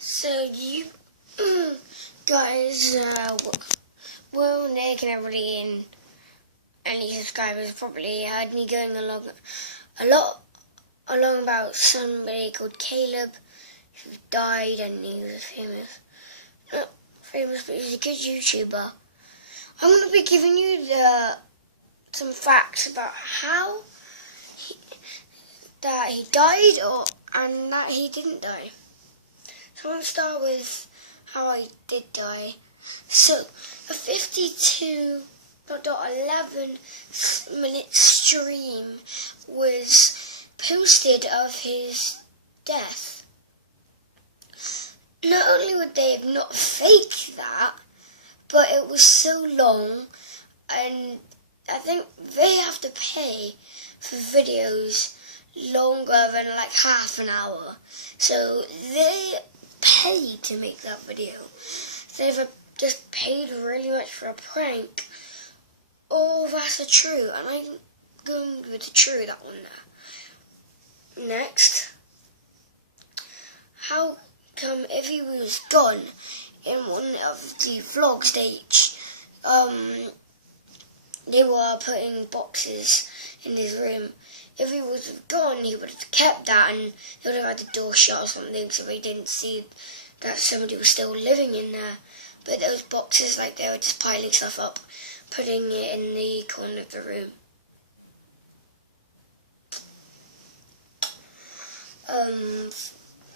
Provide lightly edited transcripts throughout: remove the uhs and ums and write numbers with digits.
So you guys, well, Nick and everybody and any subscribers probably heard me going along about somebody called Caleb who died, and he was not famous, but he's a good YouTuber. I'm going to be giving you some facts about how that he died and that he didn't die. So I'm going to start with how I did die. So, a 52.11-minute stream was posted of his death. Not only would they have not faked that, but it was so long, and I think they have to pay for videos longer than like half an hour. So they paid to make that video. They've just paid really much for a prank. Oh, that's a true, and I'm going with the true, that one there. Next, how come if he was gone in one of the vlogs they were putting boxes in his room. If he was gone, he would have kept that, and he would have had the door shut or something, so they didn't see that somebody was still living in there. But those boxes, like, they were just piling stuff up, putting it in the corner of the room.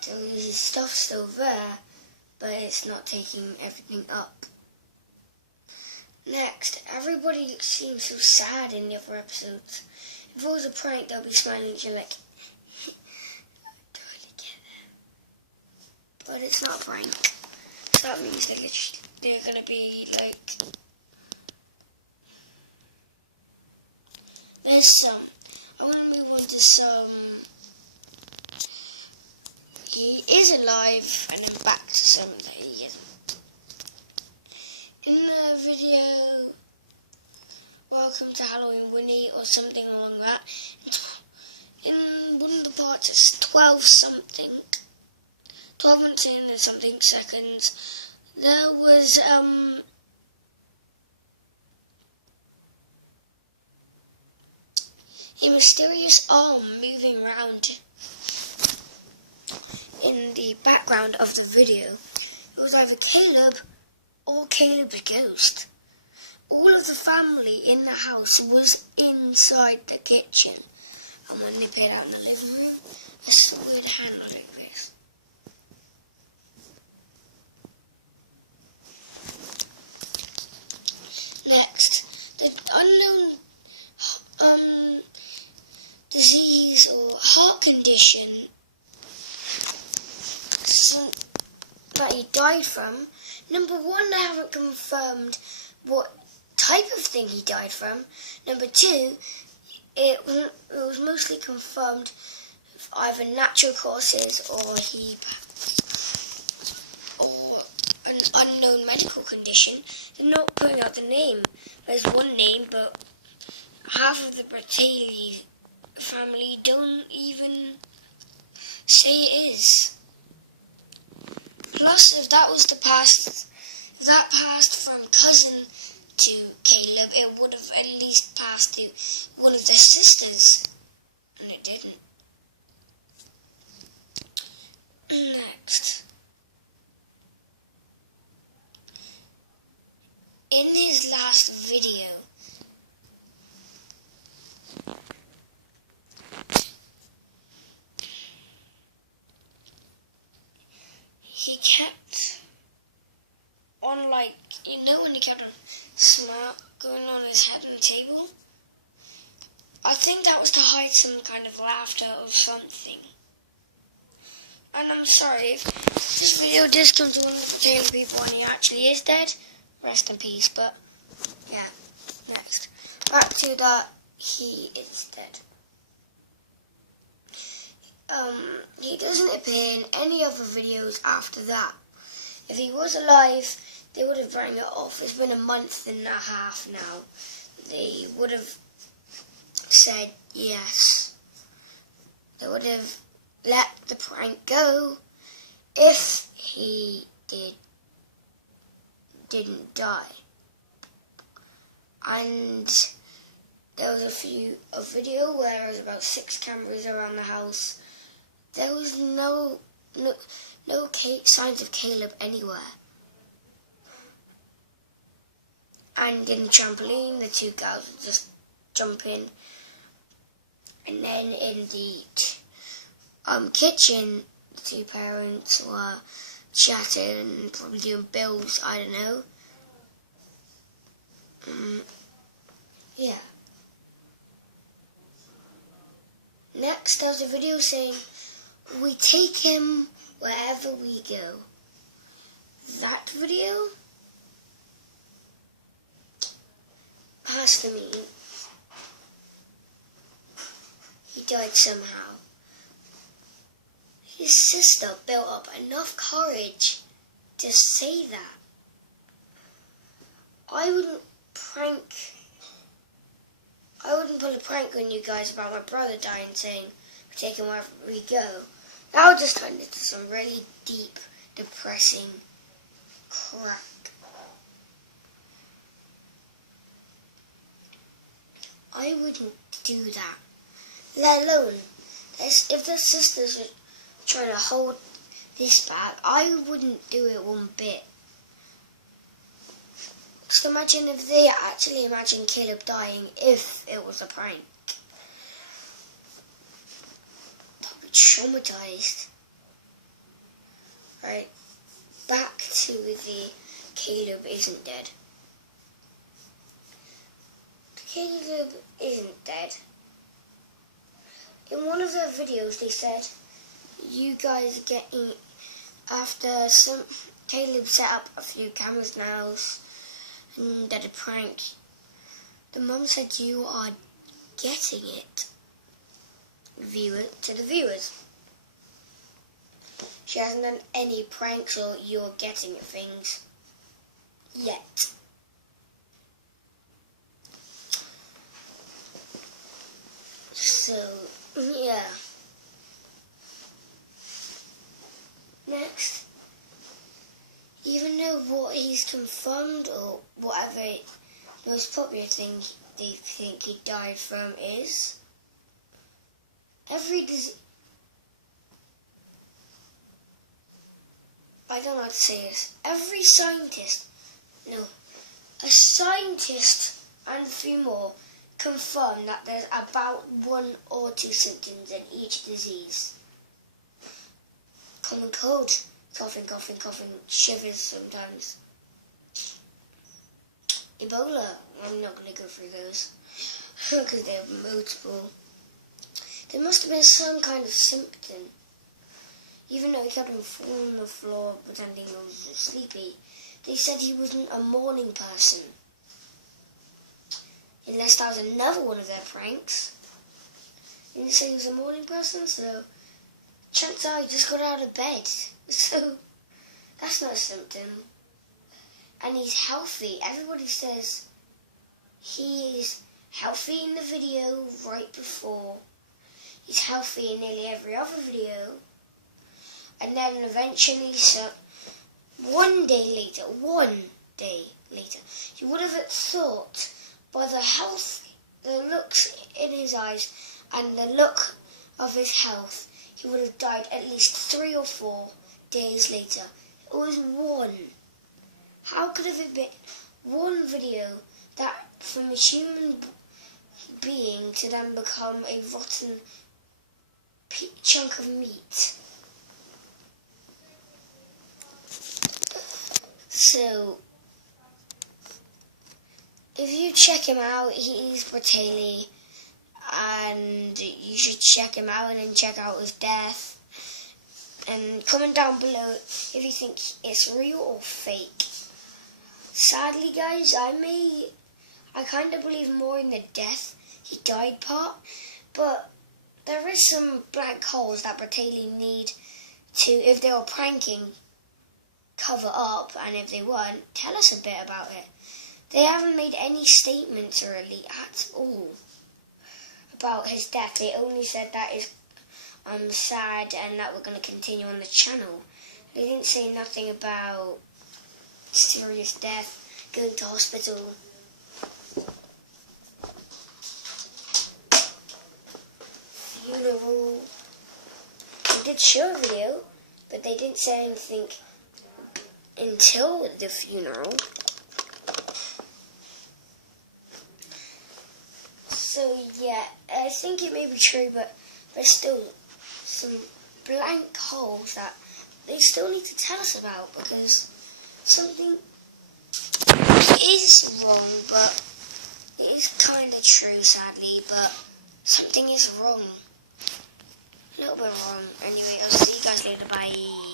So his stuff's still there, but it's not taking everything up. Next, everybody seems so sad in the other episodes. If it was a prank, they'll be smiling and like, totally get it. But it's not a prank. So that means they're gonna be like, there's some. I want to move on to some. He is alive, and then back to some that he isn't. In the video, welcome to Halloween Winnie, or something along that. In one of the parts, it's 12 minutes in and something seconds. There was a mysterious arm moving around in the background of the video. It was either Caleb or Caleb's ghost. All of the family in the house was inside the kitchen, and when they played out in the living room, a weird hand like this. Next, the unknown disease or heart condition that he died from. Number one, they haven't confirmed what type of thing he died from. Number two, it was mostly confirmed either natural causes or an unknown medical condition. They're not putting out the name. There's one name, but half of the Bertalli family don't even say it is. Plus, if that passed from cousin to Caleb, it would have at least passed to one of their sisters, and it didn't. Next, in his last video, he kept on, like, you know when he kept on going on his head on the table? I think that was to hide some kind of laughter or something. And I'm sorry, if this video does come to one of the Bertalli people and he actually is dead, rest in peace, but yeah, next. Back to that, he is dead. He doesn't appear in any other videos after that. If he was alive, they would have rang it off. It's been a month and a half now. They would have said yes. They would have let the prank go if he didn't die. And there was a video where there was about 6 cameras around the house. There was no signs of Caleb anywhere. And in the trampoline, the 2 girls were just jumping. And then in the kitchen, the 2 parents were chatting, probably doing bills, I don't know. Yeah. Next, there was a video saying, "We take him wherever we go." That video has to mean he died somehow. His sister built up enough courage to say that. I wouldn't pull a prank on you guys about my brother dying, saying we take him wherever we go. That would just turn into some really deep, depressing crap. I wouldn't do that. Let alone, if the sisters were trying to hold this back, I wouldn't do it one bit. Just imagine if they actually imagined Caleb dying if it was a prank. They'd be traumatized. Right, back to the Caleb isn't dead. Caleb isn't dead. In one of their videos they said, you guys are getting, after Caleb set up a few cameras now and did a prank, the mum said you are getting it, to the viewers. She hasn't done any pranks or you're getting it things yet. So, yeah. Next, even though what he's confirmed or whatever the most popular thing they think he died from is, I don't know how to say this. A scientist and 3 more confirm that there's about 1 or 2 symptoms in each disease. Common cold, coughing, shivers sometimes. Ebola, I'm not going to go through those because they have multiple. There must have been some kind of symptom. Even though he kept on falling on the floor pretending he was sleepy, they said he wasn't a morning person. Unless that was another one of their pranks. They didn't say he was a morning person, so chances are he just got out of bed. So that's not a symptom. And he's healthy. Everybody says he is healthy in the video right before. He's healthy in nearly every other video. And then eventually, one day later, you would have thought by the looks in his eyes and the look of his health, he would have died at least 3 or 4 days later. It was 1. How could it have been 1 video that from a human being to then become a rotten chunk of meat? So, if you check him out, he's Bratayley, and you should check him out and then check out his death. And comment down below if you think it's real or fake. Sadly, guys, I kind of believe more in the death, he died part, but there is some black holes that Bratayley need to, if they were pranking, cover up, and if they weren't, tell us a bit about it. They haven't made any statements really at all about his death. They only said that is sad and that we're going to continue on the channel. They didn't say nothing about serious death, going to hospital. Funeral. They did show a video, but they didn't say anything until the funeral. So yeah, I think it may be true, but there's still some blank holes that they still need to tell us about, because something is wrong, but it is kind of true, sadly, but something is wrong. A little bit wrong. Anyway, I'll see you guys later. Bye.